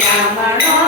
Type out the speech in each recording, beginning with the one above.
બ્રાહ્મણો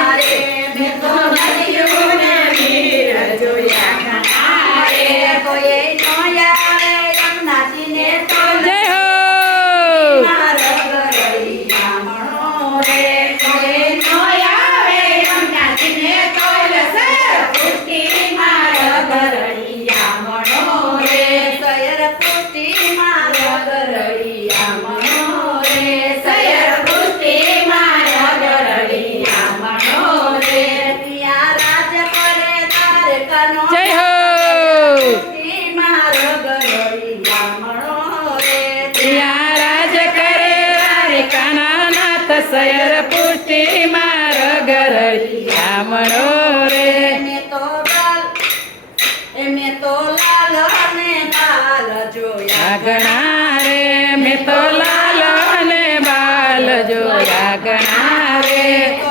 કરઈ રામણો રે તો લાલ અને બાલ જોયા ઘણા રે મેં તો લાલ અને બાલ જોયા ઘણા રે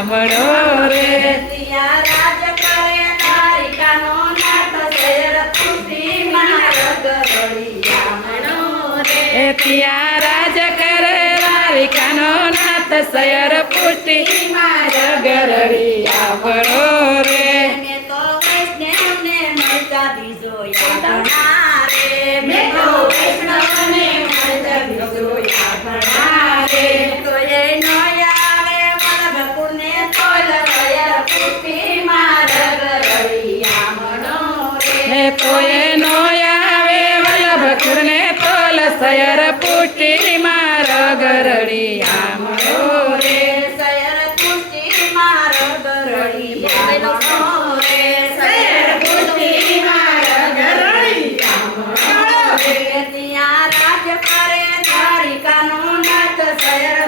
સાંભળો રે. એ પિયા રાજ કરે લાલિકાનો નાથ સયર પુષ્ટિ. મારા ગરડી આવડો सयर पुष्टी मार गरडिया रे सयर पुष्टी मार गरडिया रे सयर पुष्टी मार गरडिया रे तिया राज करे धारी सयर